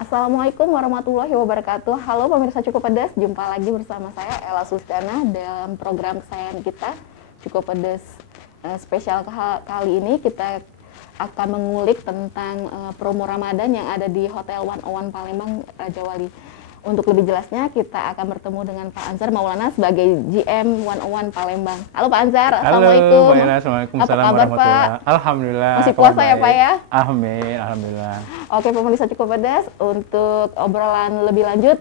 Assalamualaikum warahmatullahi wabarakatuh. Halo pemirsa Cukup Pedas, jumpa lagi bersama saya Ella Sustana dalam program kesayangan kita Cukup Pedas. Spesial kali ini kita akan mengulik tentang promo Ramadan yang ada di Hotel 101 Palembang, Raja Wali. Untuk lebih jelasnya kita akan bertemu dengan Pak Ansar Maulana sebagai GM 101 Palembang. Halo Pak Ansar, Assalamualaikum. Halo Mbak Ella, Assalamualaikum warahmatullahi. Alhamdulillah. Masih puasa ya Pak ya? Amin, Alhamdulillah. Oke pemirsa Cukup Pedas, untuk obrolan lebih lanjut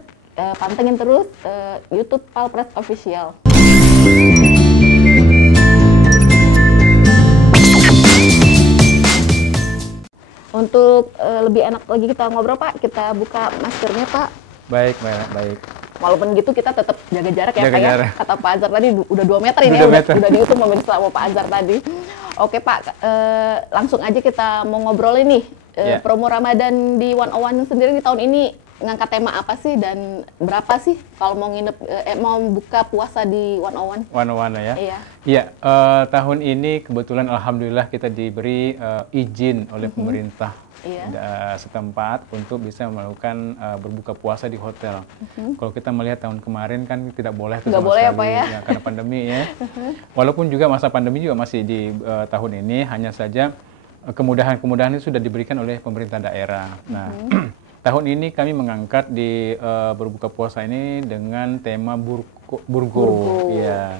pantengin terus YouTube Palpres Official. Untuk lebih enak lagi kita ngobrol Pak, kita buka maskernya Pak. Baik, baik. Walaupun gitu kita tetap jaga jarak ya jaga Pak jarak. Ya. Kata Pak Azhar tadi udah 2 meter ini udah ya, meter. udah dihitung pemirsa sama Pak Azhar tadi. Oke Pak, langsung aja kita mau ngobrol ini. Promo Ramadan di 101 sendiri di tahun ini ngangkat tema apa sih dan berapa sih kalau mau nginep mau buka puasa di 101? 101 ya? Iya, tahun ini kebetulan alhamdulillah kita diberi izin oleh pemerintah setempat untuk bisa melakukan berbuka puasa di hotel. Kalau kita melihat tahun kemarin kan tidak boleh nggak boleh ya Pak ya? Karena pandemi ya. Walaupun juga masa pandemi juga masih di tahun ini, hanya saja kemudahan-kemudahan itu sudah diberikan oleh pemerintah daerah. Nah, tahun ini kami mengangkat di berbuka puasa ini dengan tema burgo. Ya.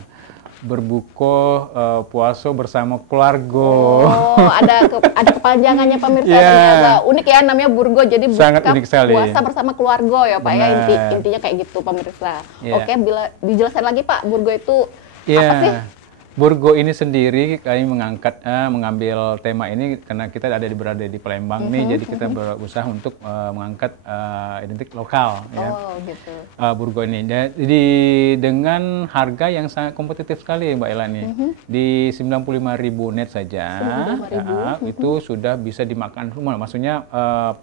Berbuka puasa bersama keluarga. Oh, ada kepanjangannya pemirsa ternyata. Unik ya namanya burgo, jadi sangat buka unik sekali. Puasa bersama keluarga ya Pak ya, intinya kayak gitu pemirsa. Oke, bila dijelaskan lagi Pak, burgo itu apa sih? Burgo ini sendiri kami mengambil tema ini karena kita berada di Palembang nih, jadi kita berusaha untuk mengangkat identik lokal. Oh, gitu. Burgo ini, jadi dengan harga yang sangat kompetitif sekali Mbak Ella nih, di 95.000 net saja, itu sudah bisa dimakan semua. Maksudnya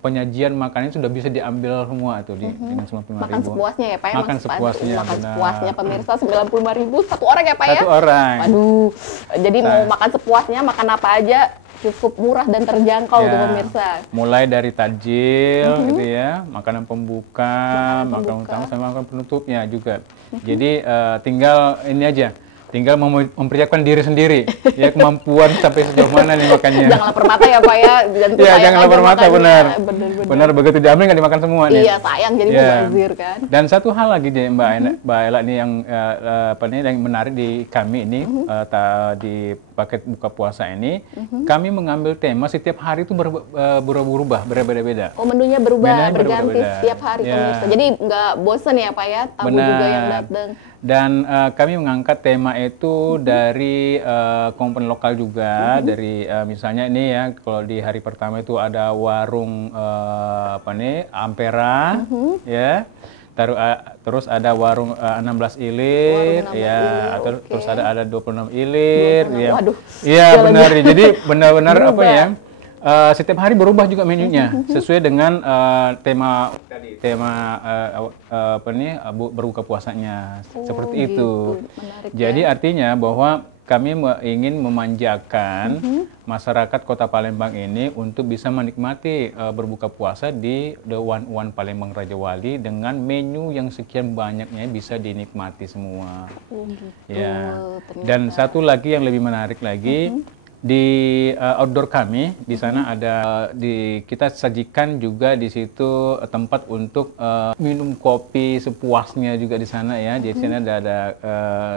penyajian makanannya sudah bisa diambil semua itu dengan 95.000. Makan sepuasnya ya Pak ya? Makan sepuasnya. Makan sepuasnya pemirsa 95.000 satu orang ya Pak ya? Satu orang. Aduh, jadi mau makan sepuasnya, makan apa aja cukup murah dan terjangkau tuh pemirsa. Mulai dari takjil gitu ya, makanan pembuka, makanan utama sama makanan penutupnya juga. Jadi tinggal ini aja, tinggal mempersiapkan diri sendiri, ya kemampuan sampai sejauh mana nih makannya. Jangan lapar mata ya Pak ya. Iya, jangan lapar mata, benar. Bener. Benar, begitu diambil nggak dimakan semua nih. Iya, sayang jadi mubazir kan. Dan satu hal lagi deh Mbak Ella nih yang menarik di kami ini, di paket buka puasa ini, kami mengambil tema setiap hari itu berubah-ubah, berbeda-beda. Oh, menunya berganti setiap hari pemirsa. Jadi nggak bosen ya Pak ya, tamu juga yang datang. Dan kami mengangkat tema itu dari komponen lokal juga, dari misalnya ini ya, kalau di hari pertama itu ada warung Ampera, ya. Terus ada warung 16 ilir, terus ada 26 ilir, ya. Waduh. Iya benar. Jadi benar-benar apa ya? Setiap hari berubah juga menunya sesuai dengan tema berbuka puasanya seperti itu. Menarik, jadi artinya bahwa kami ingin memanjakan masyarakat Kota Palembang ini untuk bisa menikmati berbuka puasa di The 101 Palembang Raja Wali dengan menu yang sekian banyaknya bisa dinikmati semua. Gitu, ya. Dan satu lagi yang lebih menarik lagi, di outdoor kami di sana kita sajikan juga di situ tempat untuk minum kopi sepuasnya juga di sana ya. Di sana ada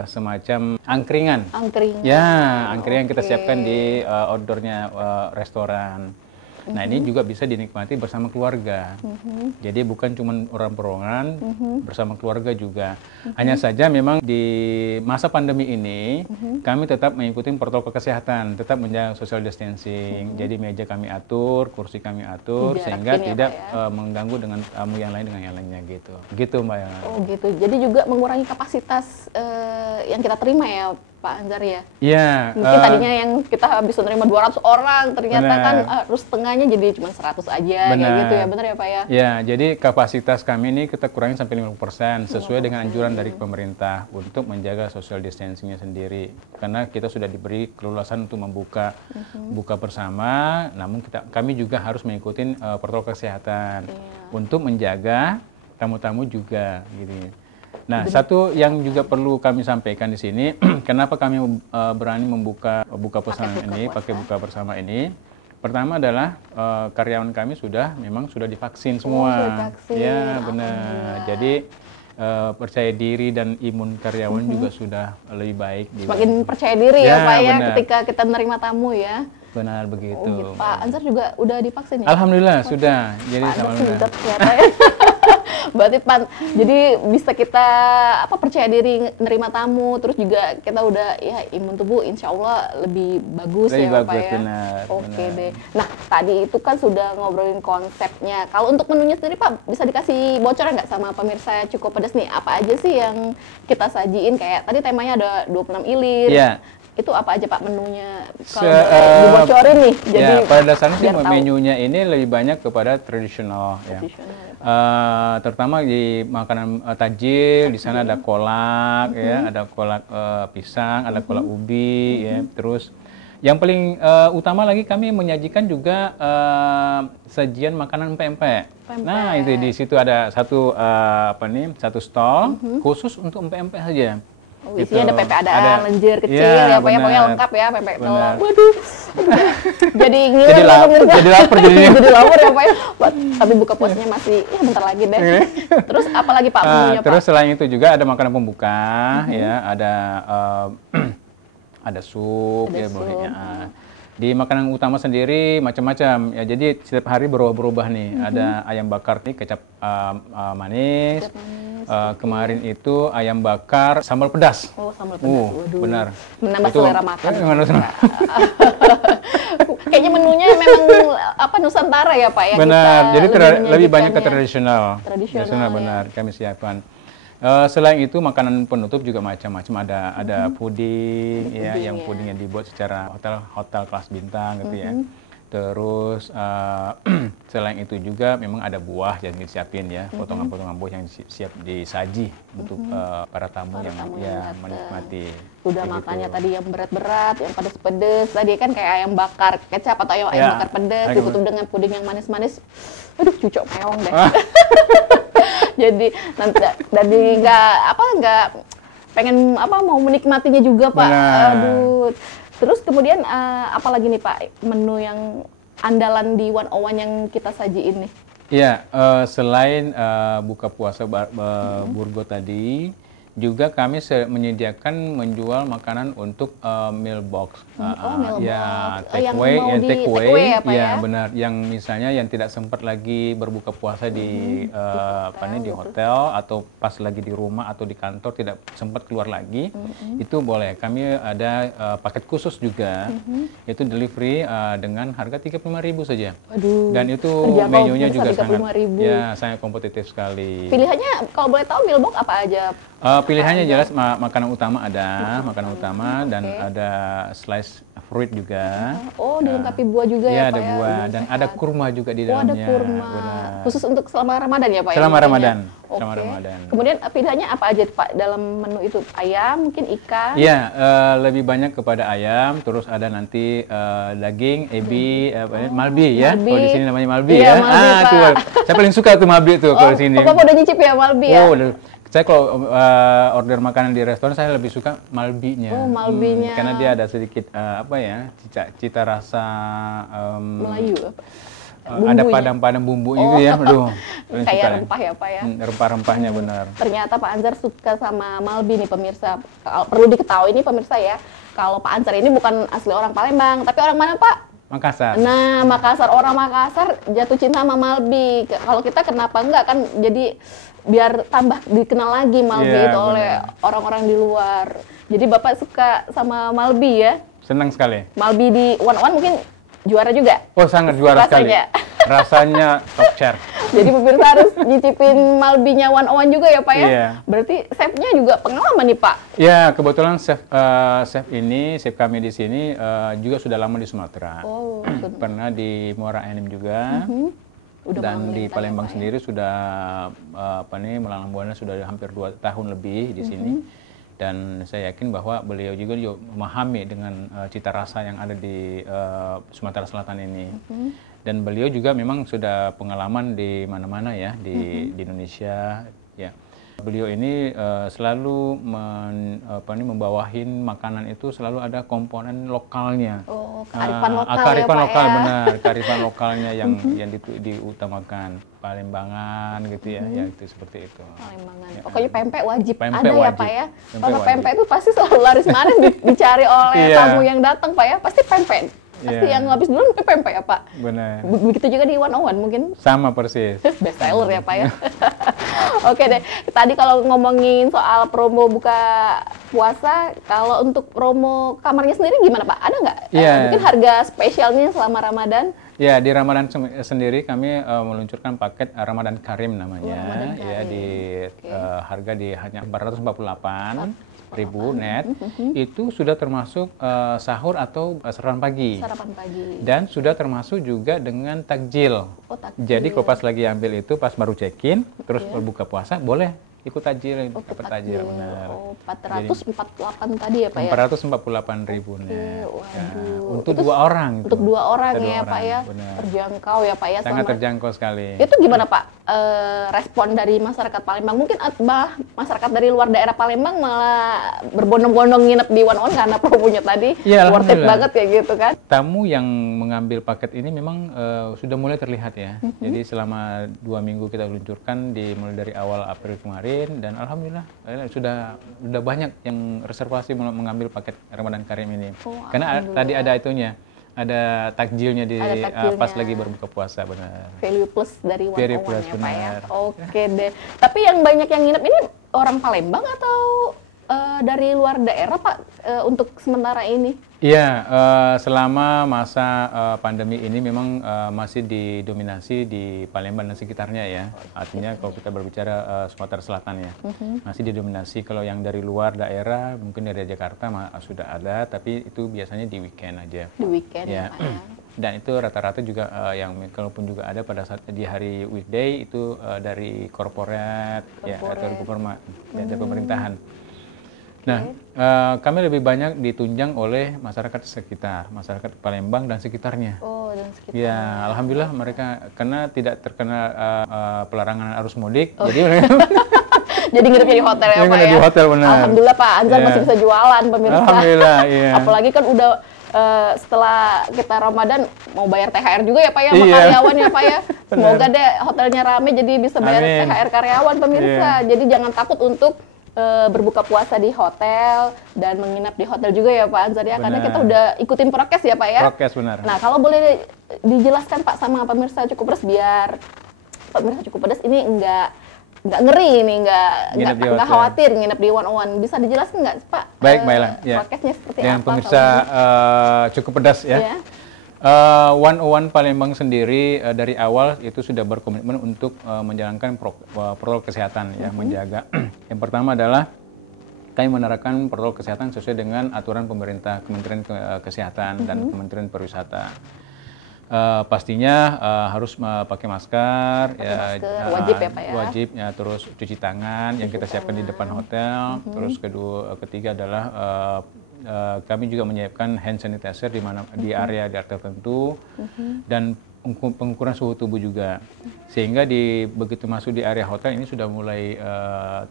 semacam angkringan. Angkringan kita siapkan di outdoornya restoran. Nah, ini juga bisa dinikmati bersama keluarga. Jadi bukan cuma orang-perorangan, bersama keluarga juga. Hanya saja memang di masa pandemi ini, kami tetap mengikuti protokol kesehatan, tetap menjaga social distancing. Jadi meja kami atur, kursi kami atur, sehingga tidak mengganggu dengan tamu yang lain dengan yang lainnya gitu. Gitu Mbak. Oh gitu. Jadi juga mengurangi kapasitas yang kita terima ya Pak Anzar ya? Iya. Mungkin tadinya yang kita habis menerima 200 orang, ternyata Benar. kan harus setengahnya jadi cuma 100 aja, kayak gitu ya, benar ya Pak ya? Ya, jadi kapasitas kami ini kita kurangin sampai 50% sesuai dengan anjuran dari pemerintah untuk menjaga social distancing-nya sendiri. Karena kita sudah diberi keleluasan untuk membuka buka bersama, namun kami juga harus mengikuti protokol kesehatan untuk menjaga tamu-tamu juga, gitu. Nah, satu yang juga perlu kami sampaikan di sini, kenapa kami berani buka pesanan ini, pakai buka bersama ini. Pertama adalah karyawan kami memang sudah divaksin semua. Sudah divaksin. Ya, benar. Jadi percaya diri dan imun karyawan juga sudah lebih baik. Semakin percaya diri ya Pak ya, benar. ketika kita menerima tamu ya. Benar begitu. Oh, gitu. Pak Anzar juga udah divaksin ya? Alhamdulillah sudah. Jadi Pak Anzar alhamdulillah. sudah ternyata ya. Berarti jadi bisa kita percaya diri nerima tamu, terus juga kita udah ya imun tubuh insya Allah lebih bagus Lebih ya bagus, Pak ya. benar, Oke benar. deh. Nah tadi itu kan sudah ngobrolin konsepnya. Kalau untuk menunya sendiri Pak, bisa dikasih bocoran nggak sama pemirsa Cukup Pedas nih? Apa aja sih yang kita sajiin? Kayak tadi temanya ada 26 ilir. Iya. Itu apa aja Pak menunya? Kalau dibocorin nih. Jadi ya, pada dasarnya sih biar tahu. menunya ini lebih banyak kepada tradisional ya. Tradisional ya, Terutama di makanan tajil, di sana ada kolak ya, ada kolak pisang, ada kolak ubi ya. Terus yang paling utama lagi kami menyajikan juga sajian makanan empek-empek. Nah, itu di situ ada satu satu stall khusus untuk empek-empek saja. Oh, Gitu. isinya ada pempek, ada lenjer kecil Ya, ya Pak ya, pokoknya benar. lengkap ya, pempek telur. Benar. Waduh, jadi ngiler Jadi ya, lapar, pemirsa. jadi lapar jadinya. Jadi lapar ya Pak ya. Tapi buka puasanya masih, ya bentar lagi deh. Terus apa lagi Pak menunya Pak? Terus selain itu juga ada makanan pembuka, ya, ada ada sup, Ada ya sup. bolehnya. Di makanan utama sendiri macam-macam, ya. Jadi setiap hari berubah-berubah nih. Ada ayam bakar nih, kecap manis. Kecap manis. Kemarin itu ayam bakar sambal pedas. Oh, sambal pedas. Waduh. Benar. Menambah Itu- selera makan. menambah selera. Kayaknya menunya memang Nusantara ya Pak ya. Benar, kita jadi lebih banyak ke menyajikannya. tradisional. Tradisional, ya. Benar, kami siapkan. Selain itu makanan penutup juga macam-macam, ada puding, ya, Puding, yang ya. puding yang dibuat secara hotel kelas bintang gitu ya. Terus selain itu juga memang ada buah yang disiapin ya, potongan-potongan buah yang siap disaji untuk para tamu yang tamu ya yang datang. menikmati. Udah Begitu. makannya tadi yang berat-berat, yang pedes-pedes. Tadi kan kayak ayam bakar kecap atau ayam Ya, bakar pedes, ayam ditutup dengan puding yang manis-manis. Aduh, cucok meong deh. Jadi nanti nggak pengen mau menikmatinya juga Pak. Benar. Aduh. Terus kemudian apa lagi nih Pak menu yang andalan di 101 yang kita sajiin nih? Ya, selain buka puasa Burgo tadi, juga kami menyediakan menjual makanan untuk meal box. Meal Ya, box. Yang mau di take away, take away ya, Pak, ya? benar. Yang misalnya yang tidak sempat lagi berbuka puasa di di hotel atau pas lagi di rumah atau di kantor tidak sempat keluar lagi, itu boleh. Kami ada paket khusus juga, itu delivery dengan harga 35.000 saja. Waduh. Dan itu terjangkau menunya bisa juga 35.000. sangat kompetitif sekali. Pilihannya kalau boleh tahu meal box apa aja? Pilihannya jelas makanan utama ada, makanan utama dan oke. ada slice fruit juga. Oh, dilengkapi buah juga Iya, ya Pak ada ya? buah Lebih dan sehat. ada kurma juga di Oh, dalamnya. ada kurma. Benar. Khusus untuk selama Ramadan ya Pak? Selama ya, Ramadan. Oke. Selama Ramadan. Kemudian pilihannya apa aja Pak dalam menu itu? Ayam, mungkin ikan? Iya, lebih banyak kepada ayam, terus ada nanti daging, ebi, malbi ya. Malbi. Kalau di sini namanya malbi Iya, ya. malbi, Pak. Tuh, saya paling suka tuh malbi tuh kalau di sini. Bapak udah nyicip ya Malbi ya? Oh, saya kalau order makanan di restoran saya lebih suka malbinya. Oh, malbinya. Karena dia ada sedikit cita rasa Melayu apa? ada padang-padang bumbu itu ya. Aduh, paling Kayak suka. rempah ya Pak ya? Rempah-rempahnya benar. Ternyata Pak Anzar suka sama Malbi nih pemirsa. Perlu diketahui nih pemirsa ya, kalau Pak Anzar ini bukan asli orang Palembang, tapi orang mana Pak? Makassar. Nah, Makassar, orang Makassar jatuh cinta sama Malbi. Kalau kita kenapa enggak kan, jadi biar tambah dikenal lagi Malbi Iya, itu oleh orang-orang di luar. Jadi Bapak suka sama Malbi ya? Senang sekali. Malbi di 101 mungkin juara juga? Oh, sangat juara sekali. Rasanya? Rasanya top chair. Jadi pemirsa harus nyicipin Malbinya 101 juga ya Pak ya? Iya. Berarti chefnya juga pengalaman nih Pak? Ya, kebetulan chef kami di sini juga sudah lama di Sumatera. Oh, Pernah di Muara Enim juga. Dan di Palembang sendiri sudah melalang buana sudah hampir 2 tahun lebih di sini. Dan saya yakin bahwa beliau juga memahami dengan cita rasa yang ada di Sumatera Selatan ini. Dan beliau juga memang sudah pengalaman di mana-mana ya di Indonesia. Ya, beliau ini selalu membawahin makanan itu selalu ada komponen lokalnya. Oh, kearifan lokal kearifan ya Pak lokal, ya? benar, kearifan lokalnya yang diutamakan. Palembangan gitu ya, ya itu seperti itu. Palembangan. Pokoknya pempek wajib Pempek ada ya wajib. Pak ya? Pempek Kalau wajib. pempek itu pasti selalu laris manis dicari oleh Iya. tamu yang datang Pak ya? Pasti pempek. Pasti Iya. yang habis duluan itu pempek ya Pak? Benar. Begitu juga di 101 mungkin Sama persis. best seller ya Pak ya. Oke deh, tadi kalau ngomongin soal promo buka puasa, kalau untuk promo kamarnya sendiri gimana Pak? Ada nggak? Iya. Mungkin harga spesialnya selama Ramadan? Ya, di Ramadan sendiri kami meluncurkan paket Ramadan Karim namanya. Ramadan Karim. Ya, di harga di hanya 448.000 net. Itu sudah termasuk sahur atau sarapan pagi. Sarapan pagi. Dan sudah termasuk juga dengan takjil. Oh, takjil. Jadi kalau pas lagi ambil itu pas baru check-in, terus berbuka puasa boleh ikut takjil, Oh, dapat takjil benar. Oh, 448 tadi ya Pak ya? 448.000 net. Waduh. Ya, untuk 2 orang. Itu. Untuk 2 orang Untuk ya 2 Pak ya? benar. Terjangkau ya Pak ya? Sangat sama- terjangkau sekali. Itu gimana Pak respon dari masyarakat Palembang? Mungkin masyarakat dari luar daerah Palembang malah berbondong-bondong nginep di 101 karena promonya tadi Iya, worth it alhamdulillah. banget ya gitu kan? Tamu yang mengambil paket ini memang sudah mulai terlihat ya. Jadi selama 2 minggu kita luncurkan mulai dari awal April kemarin dan alhamdulillah sudah banyak yang reservasi mengambil paket Ramadan Karim ini. Oh, Karena alhamdulillah. tadi ada itunya, ada takjilnya Ada takjilnya. pas lagi berbuka puasa benar. Value plus dari 101 Value plus, ya Pak ya? benar. Oke deh. Tapi yang banyak yang nginep ini orang Palembang atau dari luar daerah Pak untuk sementara ini? Iya, selama masa pandemi ini memang masih didominasi di Palembang dan sekitarnya ya. Artinya kalau kita berbicara Sumatera Selatan ya, masih didominasi. Kalau yang dari luar daerah, mungkin dari Jakarta sudah ada, tapi itu biasanya di weekend aja. Di weekend Ya. ya Pak ya? Dan itu rata-rata juga yang kalaupun juga ada pada saat di hari weekday itu dari korporat ya atau dari pemerintahan. Nah, kami lebih banyak ditunjang oleh masyarakat sekitar, masyarakat Palembang dan sekitarnya. Oh, dan sekitar. Ya, alhamdulillah mereka karena tidak terkena pelarangan arus mudik, Oh. jadi mereka Jadi nginepnya di hotel ya Nginep Pak ya? di hotel, benar. Alhamdulillah Pak Anzar Iya. masih bisa jualan pemirsa. Alhamdulillah, iya. Apalagi kan udah setelah kita Ramadan mau bayar THR juga ya Pak ya sama Iya. karyawan ya Pak ya. Benar. Semoga deh hotelnya rame jadi bisa bayar Amin. THR karyawan pemirsa. Iya. Jadi jangan takut untuk berbuka puasa di hotel dan menginap di hotel juga ya Pak Anzar ya. Karena Benar. kita udah ikutin prokes ya Pak ya. prokes benar. Nah, kalau boleh dijelaskan Pak sama pemirsa Cukup Pedas biar pemirsa Cukup Pedas ini nggak ngeri ini, Nginep di nggak hotel. khawatir nginep di 101. Bisa dijelaskan nggak Pak? Baik, baiklah. Ya. Prokesnya seperti Dengan apa? pemirsa Cukup Pedas ya. Ya. 101 Palembang sendiri dari awal itu sudah berkomitmen untuk menjalankan protokol kesehatan ya, menjaga. Yang pertama adalah kami menerapkan protokol kesehatan sesuai dengan aturan pemerintah Kementerian Kesehatan dan Kementerian Pariwisata. Pastinya harus pakai masker, masker, wajib ya, Pak ya? Wajib ya, terus cuci tangan yang kita siapkan di depan hotel. Terus ketiga adalah kami juga menyiapkan hand sanitizer di area tertentu dan pengukuran suhu tubuh juga, sehingga begitu masuk di area hotel ini sudah mulai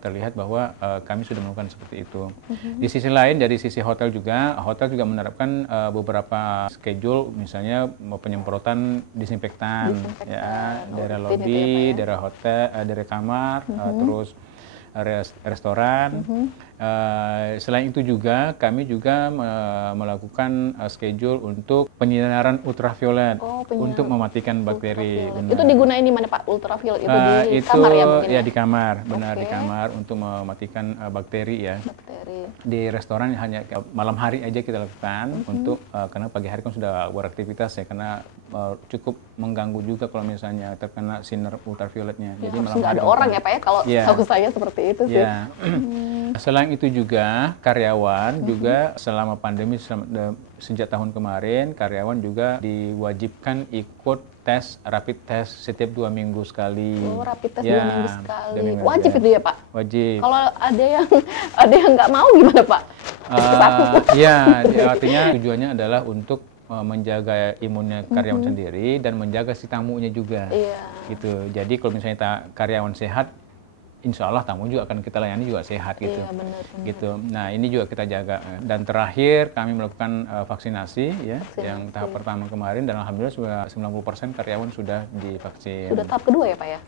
terlihat bahwa kami sudah melakukan seperti itu. Di sisi lain dari sisi hotel juga menerapkan beberapa schedule, misalnya penyemprotan disinfektan ya, daerah rutin itu lobi, ya, Pak ya? daerah hotel, daerah kamar, terus restoran Selain itu juga kami juga melakukan schedule untuk penyinaran ultraviolet untuk mematikan bakteri. Itu digunain di mana Pak ultraviolet itu di Itu kamar ya mungkin ya di kamar, benar di kamar untuk mematikan bakteri ya. Bakteri. Di restoran hanya malam hari aja kita lakukan untuk karena pagi hari kan sudah beraktivitas ya, karena cukup mengganggu juga kalau misalnya terkena sinar ultravioletnya. Ya, Jadi harus malam nggak hari ada orang ya Pak ya, kalau tahu saya seperti itu sih. Ya. Selain itu juga karyawan juga selama pandemi sejak tahun kemarin, karyawan juga diwajibkan ikut rapid test setiap 2 minggu sekali. Oh, rapid test ya, 2 minggu sekali. minggu Wajib ya. Itu ya Pak? Wajib. Kalau ada yang nggak mau gimana Pak? Ya, artinya tujuannya adalah untuk menjaga imunnya karyawan sendiri dan menjaga si tamunya juga. Iya. Gitu. Jadi kalau misalnya karyawan sehat, insya Allah tamu juga akan kita layani juga sehat gitu. Iya, benar. Gitu. Nah, ini juga kita jaga. Dan terakhir kami melakukan vaksinasi ya, yang tahap pertama kemarin, dan alhamdulillah sudah 90% karyawan sudah divaksin. Sudah tahap kedua ya Pak ya?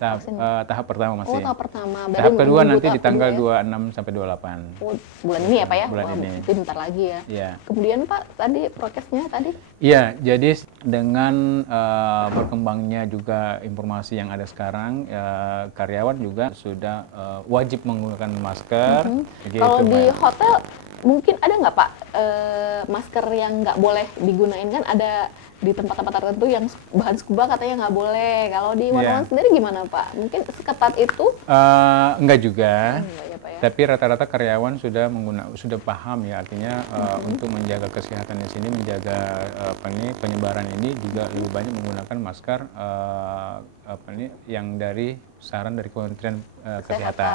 Tahap pertama masih. Oh, tahap pertama. Tahap kedua nanti di tanggal 26 sampai 28. Oh, bulan ini ya Pak ya? Bulan ini. Itu bentar lagi ya. Iya. Kemudian Pak, tadi prokesnya tadi? Iya, jadi dengan berkembangnya juga informasi yang ada sekarang, karyawan juga sudah wajib menggunakan masker. Gitu, kalau di hotel mungkin ada nggak Pak masker yang nggak boleh digunain, kan ada di tempat-tempat tertentu yang bahan scuba katanya nggak boleh. Kalau di One sendiri gimana Pak? Mungkin seketat itu? Enggak juga. Enggak ya, Pak, ya? Tapi rata-rata karyawan sudah paham ya, artinya untuk menjaga kesehatan di sini, menjaga penyebaran ini juga lebih banyak menggunakan masker yang dari saran dari Kementerian Kesehatan.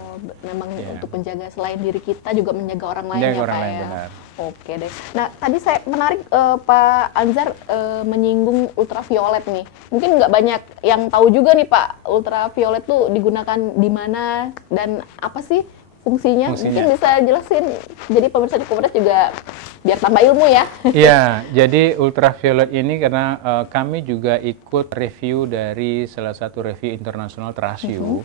Oh, memang untuk menjaga selain diri kita juga menjaga orang lain ya Pak ya. Benar. Oke deh. Nah tadi saya menarik Pak Anzar menyinggung ultraviolet nih. Mungkin nggak banyak yang tahu juga nih Pak, ultraviolet tuh digunakan di mana dan apa sih fungsinya? Mungkin bisa jelasin. Jadi pemirsa juga biar tambah ilmu ya. Iya, jadi ultraviolet ini karena kami juga ikut review dari salah satu review internasional Trasio.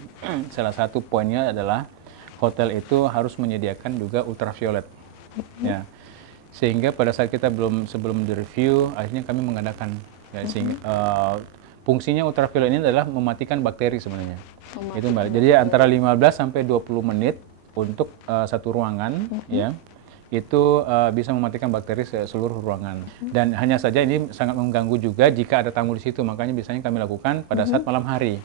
Salah satu poinnya adalah hotel itu harus menyediakan juga ultraviolet. Ya. Sehingga pada saat kita sebelum direview, akhirnya kami mengadakan. Ya, fungsinya ultraviolet ini adalah mematikan bakteri sebenarnya. Itu Mbak. Jadi antara 15 sampai 20 menit untuk satu ruangan, ya, itu bisa mematikan bakteri seluruh ruangan. Dan hanya saja ini sangat mengganggu juga jika ada tamu di situ. Makanya biasanya kami lakukan pada saat malam hari.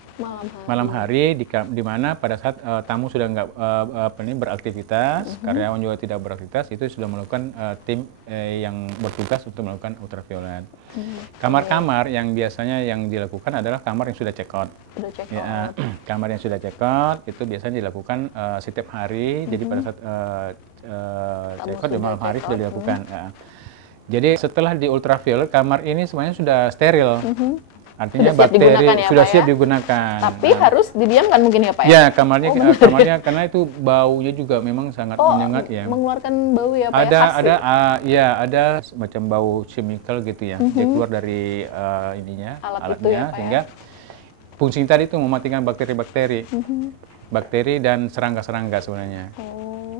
Malam hari di mana pada saat tamu sudah nggak beraktivitas, karyawan juga tidak beraktivitas, itu sudah melakukan tim yang bertugas untuk melakukan ultraviolet. Kamar-kamar yang biasanya yang dilakukan adalah kamar yang sudah check out. Ya, kamar yang sudah check out itu biasanya dilakukan setiap hari. Jadi pada saat check out di malam hari sudah dilakukan. Ya. Jadi setelah di ultraviolet, kamar ini semuanya sudah steril. Artinya bakteri sudah siap digunakan. Tapi harus didiamkan mungkin ya Pak ya? Ya, kamarnya karena itu baunya juga memang sangat menyengat ya. Mengeluarkan bau ya Pak ada semacam bau chemical gitu ya. Dia keluar dari alatnya sehingga fungsi tadi itu mematikan bakteri-bakteri. Bakteri dan serangga-serangga sebenarnya.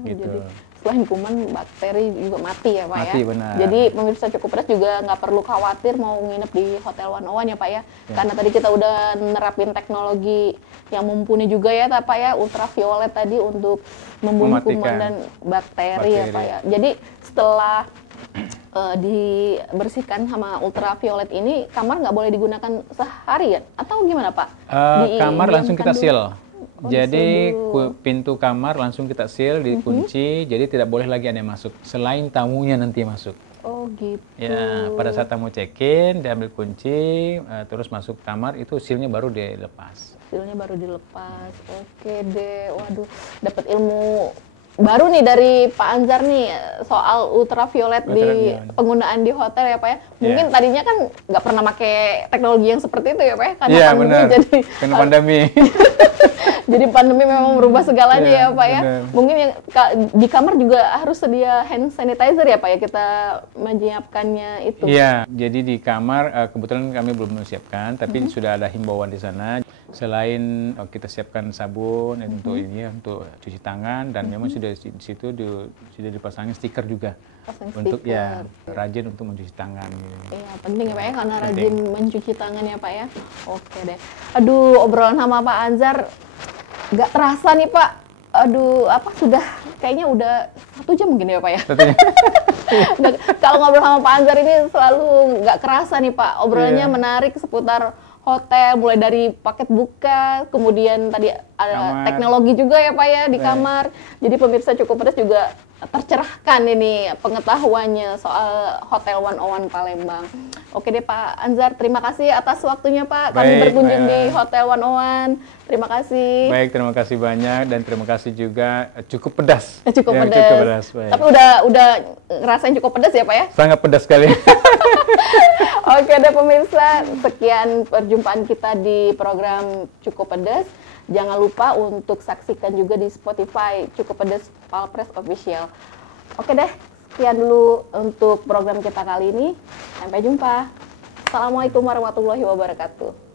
Gitu. Jadi selain kuman, bakteri juga mati ya Pak mati, ya? Benar. Jadi pemirsa Cukup Pedas juga nggak perlu khawatir mau nginep di Hotel 101 ya Pak ya? Karena tadi kita udah nerapin teknologi yang mumpuni juga ya Pak ya, ultraviolet tadi untuk membunuh kuman dan bakteri ya Pak ya. Jadi setelah dibersihkan sama ultraviolet ini, kamar nggak boleh digunakan seharian atau gimana Pak? Kamar langsung kita seal. Jadi pintu kamar langsung kita seal, dikunci, jadi tidak boleh lagi ada yang masuk selain tamunya nanti masuk. Oh gitu. Ya, pada saat tamu check-in, diambil kunci, terus masuk kamar, itu sealnya baru dilepas. Sealnya baru dilepas. Oke deh, waduh, dapat ilmu baru nih dari Pak Anzar nih soal ultraviolet di penggunaan di hotel ya Pak ya. Mungkin tadinya kan nggak pernah pakai teknologi yang seperti itu ya Pak ya, karena pandemi jadi. Karena pandemi. Jadi pandemi memang merubah segalanya ya Pak ya. benar. Mungkin yang di kamar juga harus sedia hand sanitizer ya Pak ya, kita menyiapkannya itu. Iya, jadi di kamar kebetulan kami belum menyiapkan, tapi sudah ada himbauan di sana. Selain kita siapkan sabun untuk ini ya, untuk cuci tangan, dan memang sudah di situ sudah dipasangin stiker juga Pasang untuk stiker. ya rajin untuk mencuci tangan. Iya, penting ya Pak ya, karena Penting. rajin mencuci tangan ya Pak ya. Oke deh. Aduh, obrolan sama Pak Anzar nggak terasa nih Pak. Aduh, apa sudah kayaknya udah 1 jam mungkin ya Pak ya. Tentunya. Kalau ngobrol sama Pak Anzar ini selalu nggak kerasa nih Pak. Obrolannya Iya. menarik seputar hotel, mulai dari paket buka, kemudian tadi ada Kamar. teknologi juga ya Pak ya di Baik. kamar. Jadi pemirsa Cukup Pedas juga tercerahkan ini pengetahuannya soal Hotel 101 Palembang. Oke deh Pak Anzar, terima kasih atas waktunya Pak. Kami Baik, berkunjung Mbak di Ella. Hotel 101. Terima kasih. Baik, terima kasih banyak, dan terima kasih juga cukup pedas. Cukup Ya, pedas. Cukup pedas. Baik. Tapi udah ngerasain cukup pedas ya Pak ya? Sangat pedas sekali. Oke deh pemirsa, sekian perjumpaan kita di program Cukup Pedas. Jangan lupa untuk saksikan juga di Spotify Cukup Pedas Palpres Official. Oke deh, sekian dulu untuk program kita kali ini. Sampai jumpa. Assalamualaikum warahmatullahi wabarakatuh.